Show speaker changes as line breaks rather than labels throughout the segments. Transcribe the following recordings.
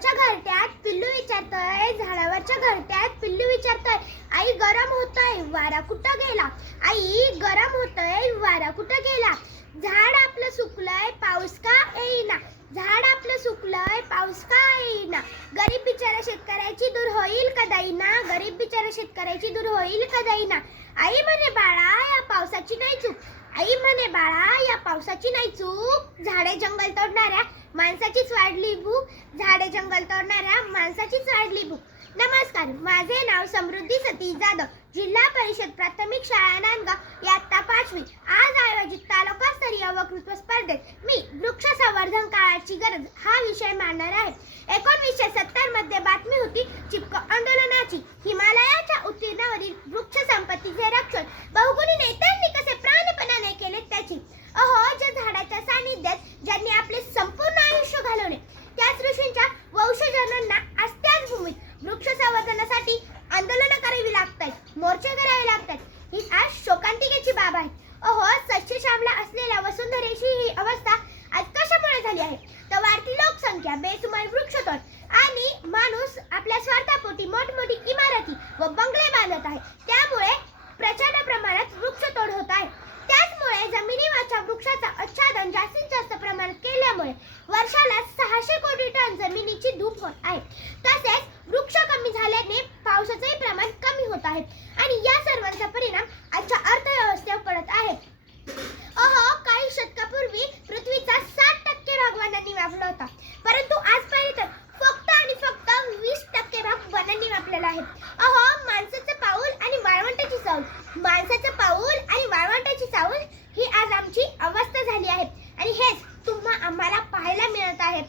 घरट्यात पिल्लू विचारतोय झाडावरच्या घरट्यात पिल्लू विचारतोय आई गरम होतोय वारा कुठं गेला? आई गरम होतोय वारा कुठं गेला? झाड आपलं सुकलंय पाऊस का येईना? झाड आपलं सुकलंय पाऊस का येईना? गरीब बिचारा शेतकऱ्याची दूर होईल का दाईना गरीब बिचारा शेतकऱ्याची दूर होईल का दाईना आई म्हणे बाळा या पावसाची नाही चूक. आई म्हणे बाळा या पावसाची नाही चूक. झाडे जंगल तोडणाऱ्या माणसाचीच वाढली भूक झाडे जंगल तोडणाऱ्या माणसाचीच वाढली भूक. नमस्कार माझे नाव समृद्धी सतीश जाधव जिल्हा परिषद प्राथमिक शाळा नांदगाव इयत्ता पाचवी. आज आयोजित तालुकास्तरीय वक्तृत्व स्पर्धेत मी वृक्ष संवर्धन काळाची गरज हा विषय मांडणार आहे. एकोणीसशे सत्तरमध्ये बातमी होती चिपको आंदोलनाची. हिमालयाच्या उत्तीर्णावरील वृक्ष आहे. तसेच वृक्ष कमी झाल्याने पावसाचेही प्रमाण कमी होत आहे आणि या सर्वांचा परिणाम आजच्या अर्थव्यवस्थेवर पडत आहे. अहो काही शतकापूर्वी पृथ्वीचा साठ टक्के भाग वनांनी व्यापला होता. परंतु आज तर फक्त आणि फक्त वीस टक्के भाग वनांनी व्यापलेला आहे. अहो माणसाचं पाऊल आणि वाळवंटाची चावल माणसाचं पाऊल आणि वाळवंटाची चावल ही आज आमची अवस्था झाली आहे. आणि हेच तुम्हा आम्हाला पाहायला मिळत आहे.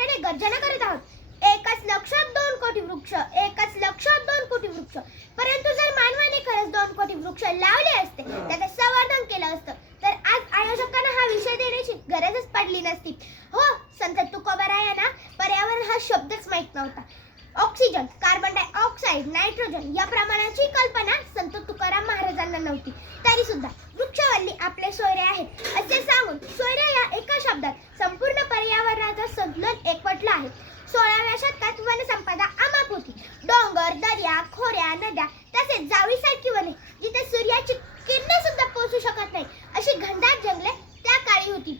आम्ही गर्जना करत आहोत. एकच लक्षात दोन कोटी वृक्ष एकच लक्षात दोन कोटी वृक्ष. परंतु जर मानवाने खरंच दोन कोटी वृक्ष लावले असते त्याचं संवर्धन केलं असतं तर आज आयोजकांना हा विषय देण्याची गरजच पडली नसती. हो संत तुकोबा ना पर्यावरण हा शब्दच माहीत नव्हता. ऑक्सिजन कार्बन डायऑक्साईड नायट्रोजन या प्रमाणाची कल्पना संत तुकाराम महाराजांना नव्हती. तरी सुद्धा आहेत. सोळाव्या शतकात वनसंपदा अमाप होती. डोंगर दर्या खोऱ्या नद्या तसेच जावळीसारखी वने जिथे सूर्याची किरणे सुद्धा पोहोचू शकत नाही अशी घनदाट जंगले त्या काळी होती.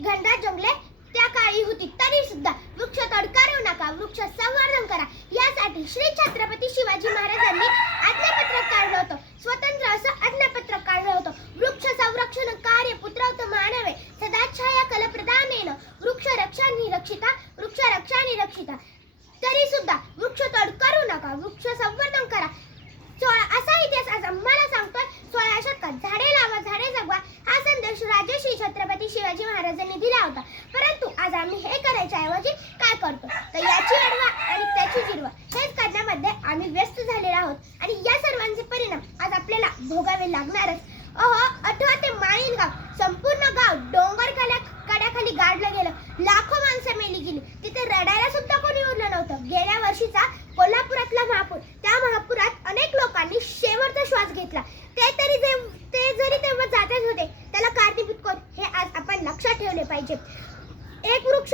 घनदाट जंगले त्या काळी होती. तरी सुद्धा वृक्ष तडकारू नका वृक्ष संवर्धन करा. यासाठी श्री छत्रपती शिवाजी रक्षांनी रक्षिता तरी सुद्धा वृक्षतोड करू नका. वृक्ष संवर्धन करा. सोळा असा इतिहास आज आम्हाला सांगतोय. सोळा शतकात झाडे लावा झाडे जगवा. हा संदेश राजश्री छत्रपती शिवाजी महाराजांनी दिला होता. परंतु आज आम्ही हे करायच्या ऐवजी काय करतो? तर याची अडवा आणि त्याची जिरवा. हेच करण्यामध्ये आम्ही व्यस्त झालेलो आहोत. आणि या सर्वांचे परिणाम आज आपल्याला भोगावे लागणारच. अहो पाहिजे एक वृक्ष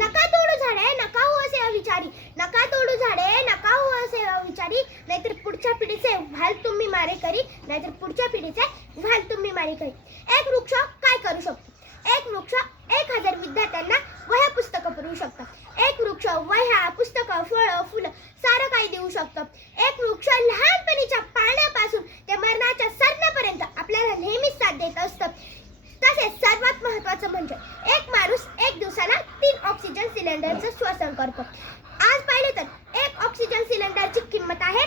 नका तोडू झाडे नका हो असे अविचारी. नका तोडू झाडे नका हो असे अविचारी. नाहीतर पुढच्या पिढीचे व्हाल तुम्ही मारे करी नाहीतर पुढच्या पिढीचे व्हाल तुम्ही मारे करी. एक वृक्ष काय करू शकतो? एक वृक्ष एक हजार विद्यार्थ्यांना वह्या पुस्तकं पुरवू शकतात एक वृक्ष वह्या पुस्तकं फळं फुलं सारं काही देऊ शकतं एक वृक्ष लहानपणीच्या पाण्यापासून ते मरणाच्या सरण्यापर्यंत आपल्याला नेहमीच साथ देत असतं तसेच सर्वात महत्वाचं म्हणजे एक माणूस एक दिवसाला तीन ऑक्सिजन सिलेंडरचं श्वसन करतो आज पाहिले तर एक ऑक्सिजन सिलेंडरची किंमत आहे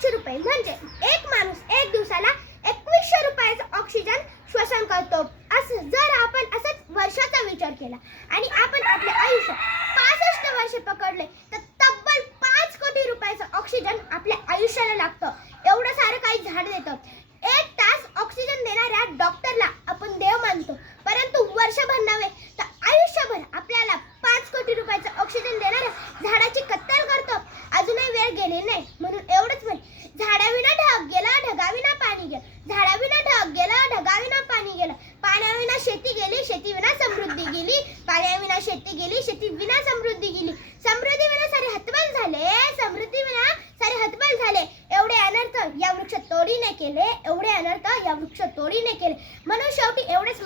सातशे रुपये. म्हणजे एक माणूस एक दिवसाला एकवीसशे रुपयाचं ऑक्सिजन श्वसन करतो. असं जर आपण असंच वर्षाचा विचार केला आणि आपण आपले आयुष्य पासष्ट वर्षे पकडले तर तब्बल पाच कोटी रुपयाचं ऑक्सिजन आपल्या आयुष्याला लागतं. एवढं सारं काही झाड देतं. एक तास ऑक्सिजन देणाऱ्या डॉक्टरला आपण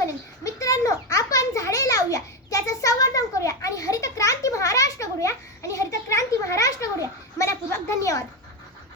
Benim